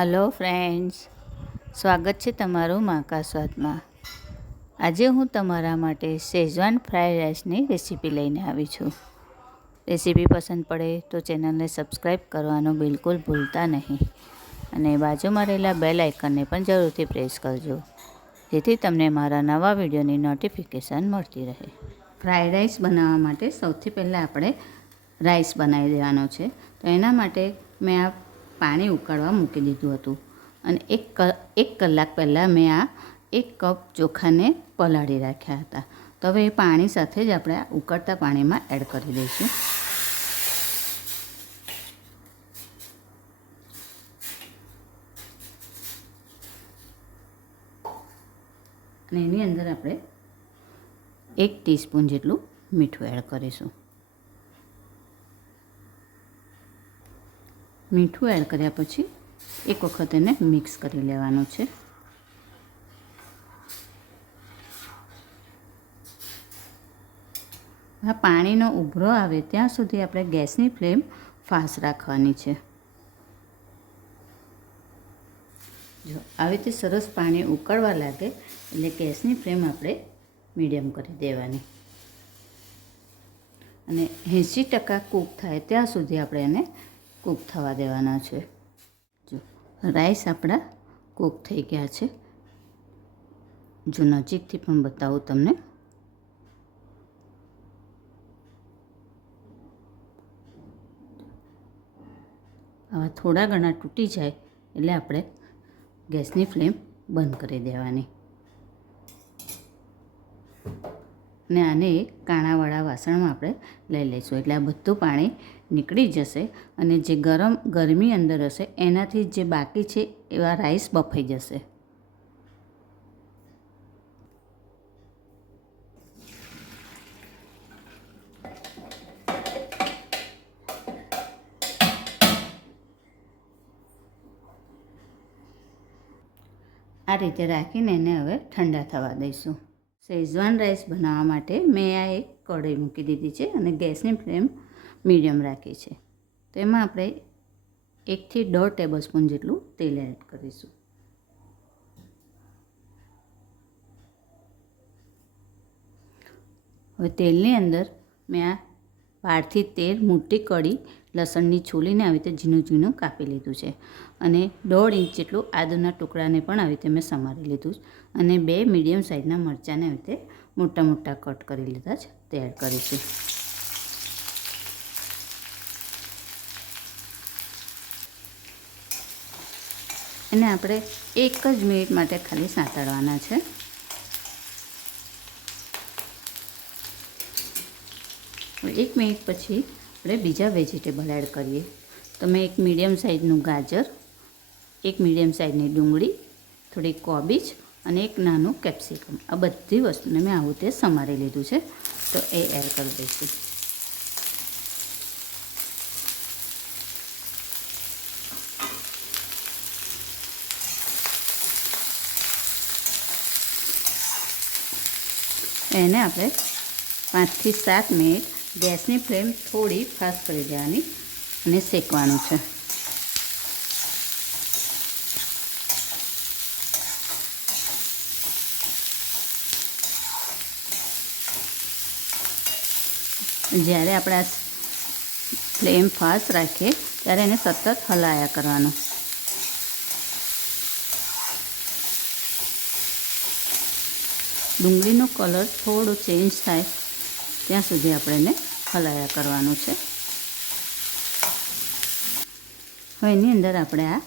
Hello friends, સ્વાગત છે તમારું માકા સ્વાદમાં. આજે હું તમારા માટે શેઝવાન ફ્રાઈડ રાઈસની રેસીપી લઈને આવી છું. રેસીપી પસંદ પડે તો ચેનલને સબસ્ક્રાઈબ કરવાનું બિલકુલ ભૂલતા નહીં અને બાજુમાં રહેલા બેલ આઇકનને પણ જરૂરથી પ્રેસ કરજો, જેથી તમને મારા નવા વિડીયોની નોટિફિકેશન મળતી રહે. ફ્રાઈડ રાઈસ બનાવવા માટે સૌથી પહેલાં આપણે રાઈસ બનાવી દેવાનો છે. તો એના માટે મેં આ પાણી ઉકળવા મૂકી દીધું હતું અને એક કલાક પહેલાં મેં આ 1 કપ ચોખાને પલાળી રાખ્યા હતા. તો હવે એ પાણી સાથે જ આપણે ઉકળતા પાણીમાં એડ કરી દઈશું. અને એની અંદર આપણે 1 ટીસ્પૂન જેટલું મીઠું એડ કરીશું. મીઠું એડ કર્યા પછી એક વખત એને મિક્સ કરી લેવાનું છે. આ પાણીનો ઉભરો આવે ત્યાં સુધી આપણે ગેસની ફ્લેમ ફાસ્ટ રાખવાની છે. જો આવી રીતે સરસ પાણી ઉકળવા લાગે એટલે ગેસની ફ્લેમ આપણે મીડિયમ કરી દેવાની અને 80% કૂક થાય ત્યાં સુધી આપણે એને કૂક થવા દેવાના છે. જો રાઈસ આપણા કૂક થઈ ગયા છે. જો નજીકથી પણ બતાવું તમને, આવા થોડા ઘણા તૂટી જાય એટલે આપણે ગેસની ફ્લેમ બંધ કરી દેવાની ને આને એક કાણાવાળા વાસણમાં આપણે લઈ લઈશું એટલે આ બધું પાણી નીકળી જશે અને જે ગરમી અંદર હશે એનાથી જે બાકી છે એવા રાઈસ બફાઈ જશે. આ રીતે રાખીને એને હવે ઠંડા થવા દઈશું. શેઝવાન રાઈસ બનાવવા માટે મેં આ એક કઢાઈ મૂકી દીધી છે અને ગેસની ફ્લેમ મીડિયમ રાખી છે. તો એમાં આપણે 1 થી 1.5 ટેબલસ્પૂન જેટલું તેલ એડ કરીશું. હવે તેલની અંદર મેં આ 12 થી 13 મોટી કળી લસણની છોલીને આવી રીતે ઝીણું ઝીણું કાપી લીધું છે અને 1.5 ઇંચ જેટલું આદુના ટુકડાને પણ આવી રીતે મેં સમારી લીધું છે અને 2 મીડિયમ સાઇઝના મરચાંને આવી રીતે મોટા મોટા કટ કરી લીધા છે તે એડ કરીશું. એને આપણે 1 જ મિનિટ માટે ખાલી સાંતળવાના છે. હવે 1 મિનિટ પછી આપણે બીજા વેજીટેબલ એડ કરીએ. તો મેં એક મીડિયમ સાઇઝનું ગાજર, એક મીડિયમ સાઇઝની ડુંગળી, થોડી કોબીજ અને એક નાનું કેપ્સિકમ, આ બધી વસ્તુને મેં આવું તે સમારી લીધું છે. તો એ એડ કરી દઈશું. એને આપણે 5 થી 7 મિનિટ ગેસની ફ્લેમ થોડી ફાસ્ટ કરી દેવાની અને શેકવાનું છે. જ્યારે આપણે આ ફ્લેમ ફાસ્ટ રાખીએ ત્યારે એને સતત હલાયા કરવાનું. ડુંગળીનો કલર થોડો ચેન્જ થાય ત્યાં સુધી આપણે એને હલાયા કરવાનું છે. હવે એની અંદર આપણે આ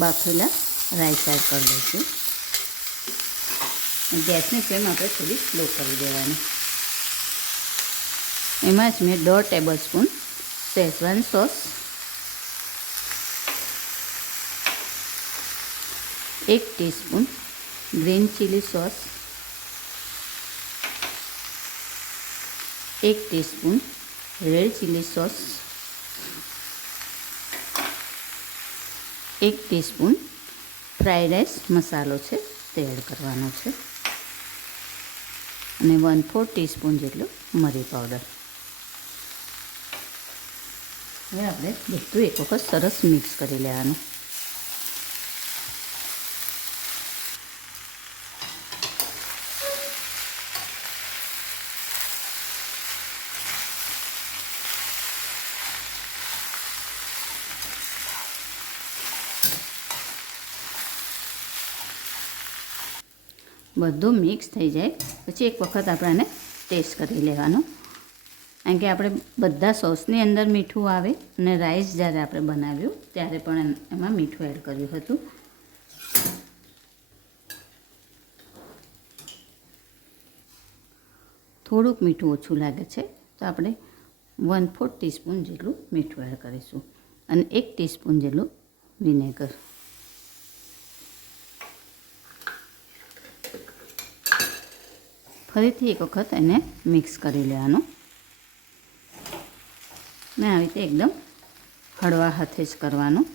બાફેલા રાઈસ એડ કરી દઈશું. ગેસની ફ્લેમ આપણે થોડી સ્લો કરી દેવાની. એમાં જ મેં 1.5 tablespoon Schezwan sauce, 1 teaspoon green chilli sauce, 1 teaspoon red chilli sauce, 1 teaspoon fried rice મસાલો છે તે એડ કરવાનો છે અને 1/4 ટીસ્પૂન જેટલું મરી પાવડર. હવે આપણે બધું એક વખત સરસ મિક્સ કરી લેવાનું. બધું મિક્સ થઈ જાય પછી એક વખત આપણે આને ટેસ્ટ કરી લેવાનો. કારણ કે આપણે બધા સોસની અંદર મીઠું આવે અને રાઈસ જ્યારે આપણે બનાવ્યું ત્યારે પણ એમાં મીઠું એડ કર્યું હતું. થોડુંક મીઠું ઓછું લાગે છે તો આપણે 1/4 ટીસ્પૂન જેટલું મીઠું એડ કરીશું અને 1 ટીસ્પૂન જેટલું વિનેગર. ફરીથી એક વખત એને મિક્સ કરી લેવાનું ને આવી રીતે એકદમ હળવા હાથે જ કરવાનું.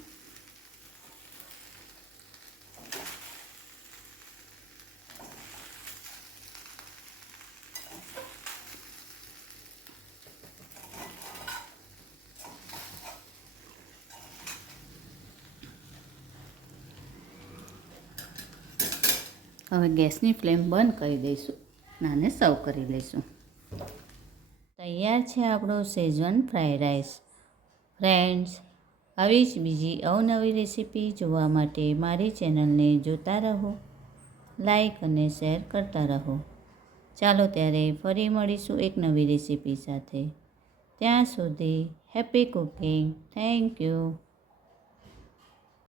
હવે ગેસની ફ્લેમ બંધ કરી દઈશું અને આને સર્વ કરી લઈશું. તૈયાર છે આપણો શેઝવાન ફ્રાઈડ રાઈસ. ફ્રેન્ડ્સ, આવી જ બીજી અવનવી રેસીપી જોવા માટે મારી ચેનલને જોતા રહો, લાઈક અને શેર કરતા રહો. ચાલો ત્યારે ફરી મળીશું એક નવી રેસીપી સાથે. ત્યાં સુધી હેપી કુકિંગ. Thank you.